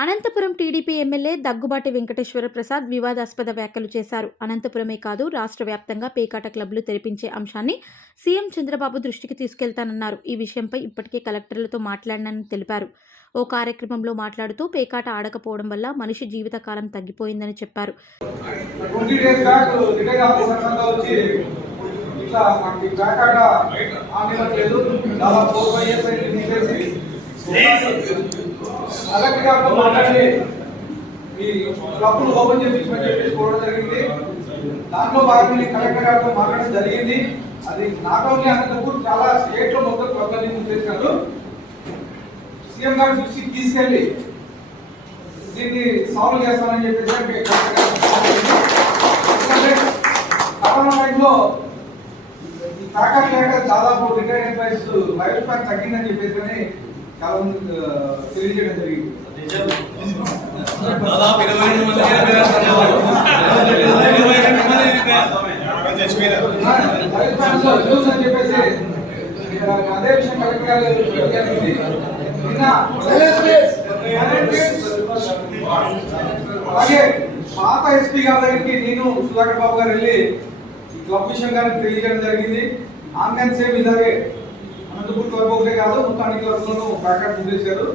Anantapuram TDP MLA Daggubati Venkateswara Prasad వివాదాస్పద వ్యాఖ్యలు చేశారు. అనంతపురమే కాదు రాష్ట్ర వ్యాప్తంగా పేకాట క్లబ్లు తెరిపించే అంశాన్ని సీఎం చంద్రబాబు దృష్టికి తీసుకెళ్తానన్నారు. ఈ విషయంపై ఇప్పటికే కలెక్టర్లతో మాట్లాడినని తెలిపారు. ఓ కార్యక్రమంలో మాట్లాడుతూ పేకాట ఆడకపోవడం వల్ల మనిషి జీవితకాలం తగ్గిపోయిందని చెప్పారు. ఇట్లా మాకు ఈ బ్యాక్ ఆట ఆనివ్వట్లేదు కలెక్టర్ గారితో మాట్లాడి ఈ క్లబ్ను ఓపెన్ చేపించమని చెప్పేసి కోరడం జరిగింది. దాంట్లో భాగంగా కలెక్టర్ గారితో మాట్లాడడం జరిగింది. అది నాట్ ఓన్లీ అనంతపూర్ చాలా స్టేట్లో మొత్తం క్లబ్లని మూసేసినట్టు సీఎం గారు చూసి తీసుకెళ్ళి దీన్ని సాల్వ్ చేస్తామని చెప్పేసి కరోనా టైంలో ఈ తాకట్ లేక దాదాపు రిటైర్డ్ ఎంప్లాయీస్ లైఫ్ స్పాన్ తగ్గిందని చెప్పేసి అని చాలా మంది తెలియజేయడం జరిగింది. దాదాపు ఇరవై రెండు మంది చెప్పేసి అదే విషయం కలెక్టర్ గారు అలాగే పాత ఎస్పీ గారి దగ్గరికి నేను సుధాకర్ బాబు గారు వెళ్ళి క్లబ్ విషయం గారికి తెలియజేయడం జరిగింది. ఆన్లైన్ సేమ్ ఇలాగే అనంతపూర్ క్లబ్ ఒకటే కాదు. మొత్తం అన్ని క్లబ్లను ప్యాకెట్ చేశారు